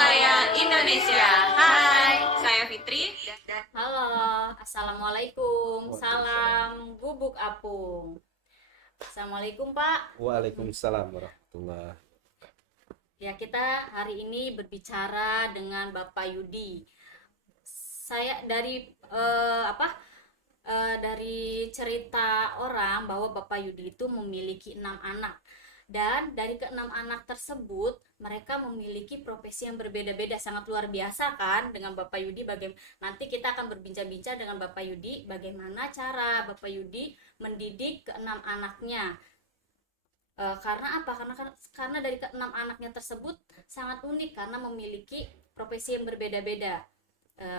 Sebaya Indonesia. Hai, saya Fitri. Halo, Assalamualaikum. Salam gubuk apung. Assalamualaikum Pak. Waalaikumsalam warahmatullah. Ya, kita hari ini berbicara dengan Bapak Yudi. Saya dari cerita orang bahwa Bapak Yudi itu memiliki 6 anak. Dan dari ke-6 anak tersebut, mereka memiliki profesi yang berbeda-beda, sangat luar biasa kan dengan Bapak Yudi. Nanti kita akan berbincang-bincang dengan Bapak Yudi bagaimana cara Bapak Yudi mendidik ke-6 anaknya. Karena apa? Karena dari ke-6 anaknya tersebut sangat unik karena memiliki profesi yang berbeda-beda.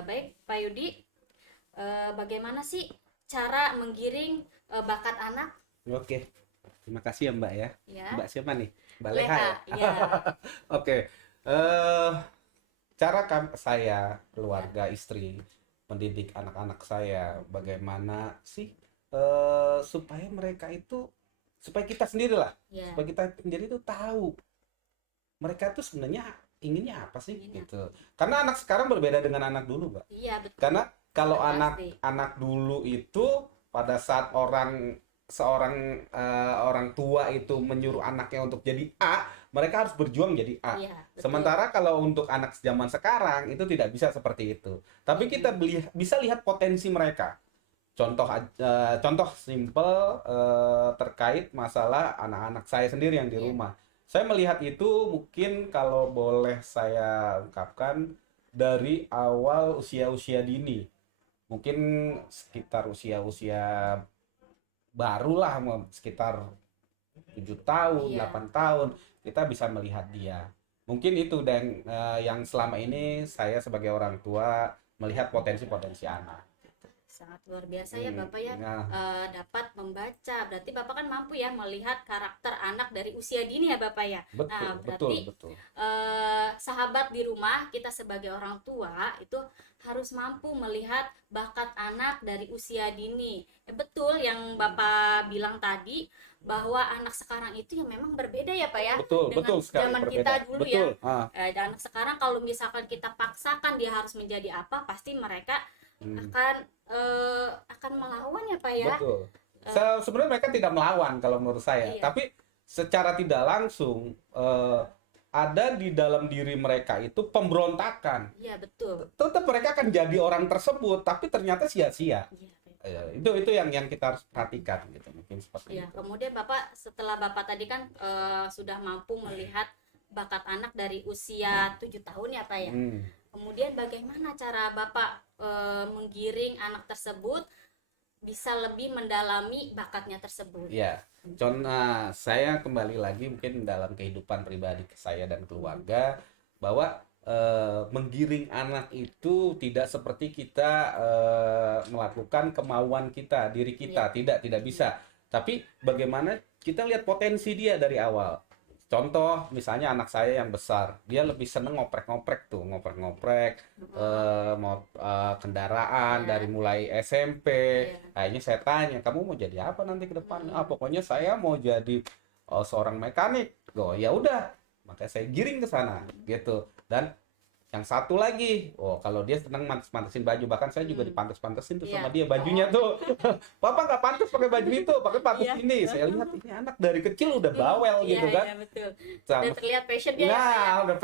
Baik, Pak Yudi, bagaimana sih cara menggiring bakat anak? Oke, terima kasih ya Mbak ya. Ya. Mbak siapa nih? Mbak Leha, Leha ya? ya. Oke, eh, cara saya, keluarga, istri, mendidik anak-anak saya, bagaimana sih supaya mereka itu, supaya kita sendiri lah, Ya. supaya kita sendiri itu tahu mereka itu sebenarnya inginnya apa sih Inginnya. gitu. Karena anak sekarang berbeda dengan anak dulu, Mbak. Iya, betul. Karena kalau Sudah pasti. anak dulu itu pada saat seorang orang tua itu menyuruh anaknya untuk jadi A, mereka harus berjuang jadi A. Iya, betul. Sementara kalau untuk anak zaman sekarang itu tidak bisa seperti itu. Tapi kita bisa lihat potensi mereka. Contoh simple terkait masalah anak-anak saya sendiri yang di Iya. rumah. Saya melihat itu mungkin kalau boleh saya ungkapkan dari awal usia-usia dini. Mungkin sekitar usia-usia barulah sekitar 7 tahun, Iya. 8 tahun kita bisa melihat dia. Mungkin itu dan yang selama ini saya sebagai orang tua melihat potensi-potensi anak. Sangat luar biasa ya Bapak ya. Nah, Dapat membaca. Berarti Bapak kan mampu ya melihat karakter anak dari usia dini ya Bapak ya. betul, Berarti betul. sahabat di rumah kita sebagai orang tua itu harus mampu melihat bakat anak dari usia dini. Betul yang Bapak bilang tadi bahwa anak sekarang itu yang memang berbeda ya Pak ya Betul, dengan betul sekali zaman berbeda. kita dulu Betul. ya. Dan anak sekarang kalau misalkan kita paksakan dia harus menjadi apa, pasti mereka akan melawan ya Pak ya. Betul. Sebenarnya mereka tidak melawan kalau menurut saya, Iya. tapi secara tidak langsung ada di dalam diri mereka itu pemberontakan. Iya betul. Tetap mereka akan jadi orang tersebut, tapi ternyata sia-sia. Iya. Itu yang kita harus perhatikan gitu, mungkin seperti Ya, itu. kemudian Bapak setelah Bapak tadi kan sudah mampu melihat bakat anak dari usia 7 tahun ya Pak ya. Kemudian bagaimana cara Bapak menggiring anak tersebut bisa lebih mendalami bakatnya tersebut? Ya, saya kembali lagi mungkin dalam kehidupan pribadi saya dan keluarga bahwa menggiring anak itu tidak seperti kita melakukan kemauan kita, diri kita, tidak bisa. Tapi bagaimana kita lihat potensi dia dari awal. Contoh, misalnya anak saya yang besar, dia lebih seneng ngoprek-ngoprek kendaraan dari mulai SMP. Akhirnya saya tanya, kamu mau jadi apa nanti ke depan? Pokoknya saya mau jadi seorang mekanik. Oh, ya udah, makanya saya giring ke sana gitu. Dan yang satu lagi, kalau dia senang mantes-mantesin baju, bahkan saya juga dipantes-pantesin tuh sama dia bajunya tuh. Papa nggak pantes pakai baju itu, pakai pantes ini. Saya lihat ini anak dari kecil udah bawel gitu kan. Iya betul. Sama, Udah terlihat passion dia ya. udah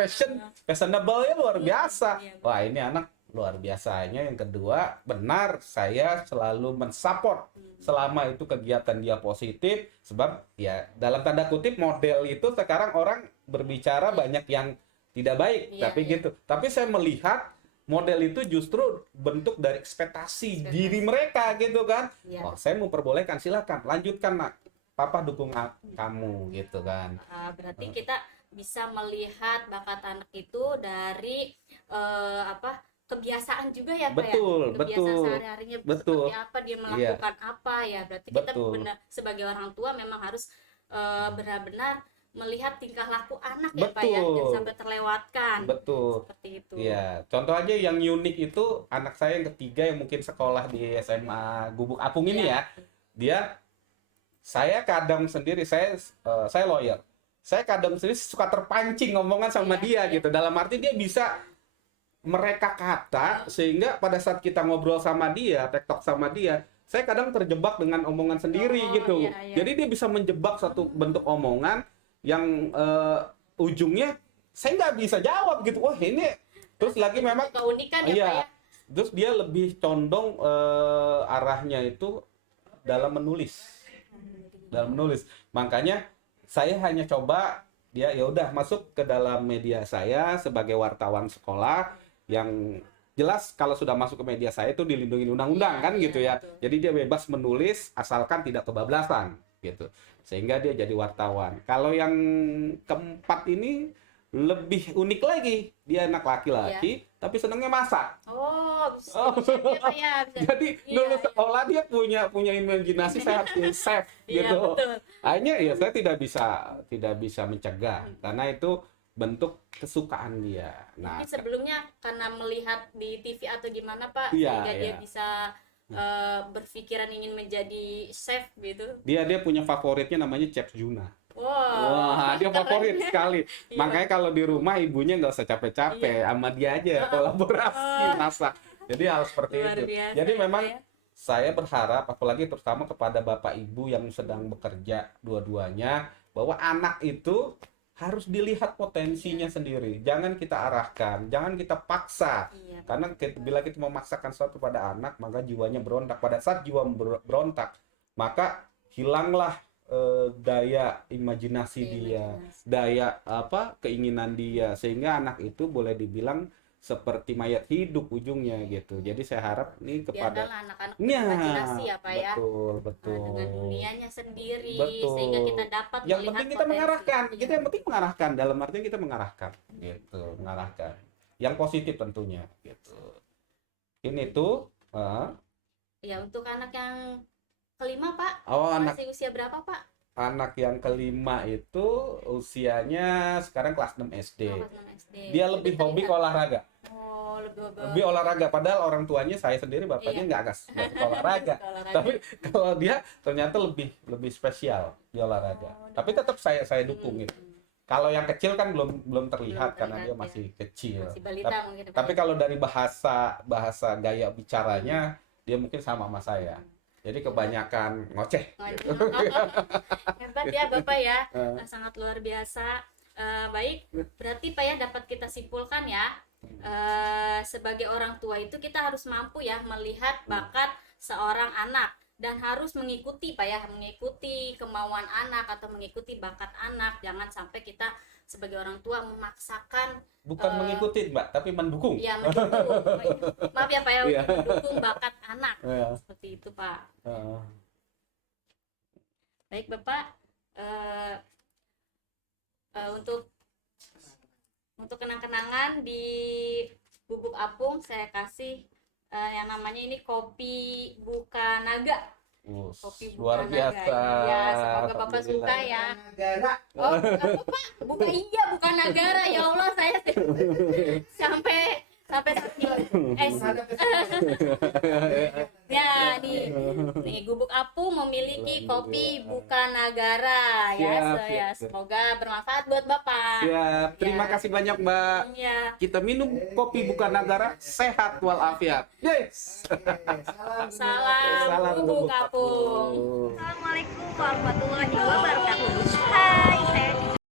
fashionable-nya luar biasa. Iya, Wah, ini anak luar biasanya. Yang kedua, benar saya selalu mensupport selama itu kegiatan dia positif, sebab ya dalam tanda kutip model itu sekarang orang berbicara banyak yang tidak baik, tapi gitu. Tapi saya melihat model itu justru bentuk dari ekspektasi diri mereka gitu kan. Saya mau perbolehkan, silakan lanjutkan nak, papa dukung kamu gitu kan. Berarti kita bisa melihat bakat anak itu dari kebiasaan juga ya Pak Betul, ya. Kebiasaan betul. sehari-harinya Betul. seperti apa dia melakukan apa ya. Berarti kita Betul. benar sebagai orang tua memang harus benar-benar melihat tingkah laku anak ya Pak ya, jangan sampai terlewatkan. Betul. Seperti itu. Iya, contoh aja yang unik itu anak saya yang ketiga yang mungkin sekolah di SMA Gubuk Apung ini ya. Saya kadang sendiri saya lawyer. saya kadang sendiri suka terpancing ngomongan sama dia gitu. Dalam arti dia bisa mereka kata sehingga pada saat kita ngobrol sama dia, tektok sama dia, saya kadang terjebak dengan omongan sendiri gitu. Iya. Jadi dia bisa menjebak satu bentuk omongan yang ujungnya saya nggak bisa jawab gitu. Wah ini terus lagi memang keunikan ya Pak iya. ya. Terus dia lebih condong arahnya itu dalam menulis. Dalam menulis. Makanya saya hanya coba dia ya udah masuk ke dalam media saya sebagai wartawan sekolah yang jelas kalau sudah masuk ke media saya itu dilindungi undang-undang Iya, kan iya, gitu ya. betul. Jadi dia bebas menulis asalkan tidak kebablasan gitu. Sehingga dia jadi wartawan. Kalau yang keempat ini lebih unik lagi. Dia anak laki-laki tapi senangnya masak. Oh, bisa ya Pak ya. Bisa. Jadi Iya, dulu iya. sekolah dia punya imajinasi saya harus jadi chef Iya, gitu. betul. Akhirnya ya saya tidak bisa mencegah karena itu bentuk kesukaan dia. Nah, Mungkin sebelumnya karena melihat di TV atau gimana Pak, Iya, sehingga dia iya. bisa berpikiran ingin menjadi chef gitu. dia punya favoritnya namanya Chef Juna. Wow. Wah, dia favorit sekali. Iya. Makanya kalau di rumah ibunya nggak usah capek-capek, sama dia aja kolaborasi masak. Jadi hal seperti Luar itu. biasa Jadi ya, memang Pak ya. saya berharap, apalagi terutama kepada bapak ibu yang sedang bekerja dua-duanya, bahwa anak itu harus dilihat potensinya sendiri. Jangan kita arahkan, jangan kita paksa. Iya. Karena bila kita memaksakan sesuatu pada anak, maka jiwanya berontak. Pada saat jiwa berontak, maka hilanglah daya imajinasi dia, daya keinginan dia, sehingga anak itu boleh dibilang seperti mayat hidup ujungnya gitu. Jadi saya harap nih kepada Biarkanlah anak-anak ya, berimajinasi ya Pak ya. betul. Nah, dengan dunianya sendiri, Betul. sehingga kita dapat Yang melihat penting kita potensi. mengarahkan, Iya. kita yang penting mengarahkan, dalam artian kita mengarahkan gitu, mengarahkan yang positif tentunya gitu. Ini tuh Ya, untuk anak yang kelima Pak, anak masih usia berapa Pak? yang kelima itu usianya sekarang kelas 6 SD. Oh, kelas 6 SD. Dia lebih hobi ke olahraga. Oh, Lebih olahraga, padahal orang tuanya saya sendiri bapaknya nggak suka olahraga. Tapi kalau dia ternyata lebih spesial di olahraga. Tapi tetap saya dukung gitu. Kalau yang kecil kan belum terlihat karena dia masih kecil. Masih balita mungkin. Tapi kalau dari bahasa gaya bicaranya dia mungkin sama saya. Jadi kebanyakan ngoceh. Hebat ya Bapak ya, sangat luar biasa. Baik, berarti Pak ya dapat kita simpulkan ya, sebagai orang tua itu kita harus mampu ya melihat bakat seorang anak dan harus mengikuti Pak ya, mengikuti kemauan anak atau mengikuti bakat anak. Jangan sampai kita sebagai orang tua memaksakan, Bukan mengikuti Mbak, tapi mendukung. ya mendukung. Maaf ya Pak ya, Iya. mendukung bakat anak. Iya. Seperti itu Pak. Heeh. Baik Bapak, untuk kenang-kenangan di Bubuk Apung saya kasih yang namanya ini kopi Buka Naga. Kopi Luar Buka Naga. biasa. Ya, semoga Bapak suka ya. Oh, apa Pak? Bukan Nagara. Ya Allah, saya sampai ya nih Gubuk Apung memiliki kopi Buka Nagara ya. Semoga bermanfaat buat Bapak. Siap. Terima Ya. kasih banyak Mbak. Ya. Kita minum kopi Buka Nagara, sehat walafiat. Yes. Salam Gubuk Apung. Assalamualaikum warahmatullahi wabarakatuh. Hai, saya Cica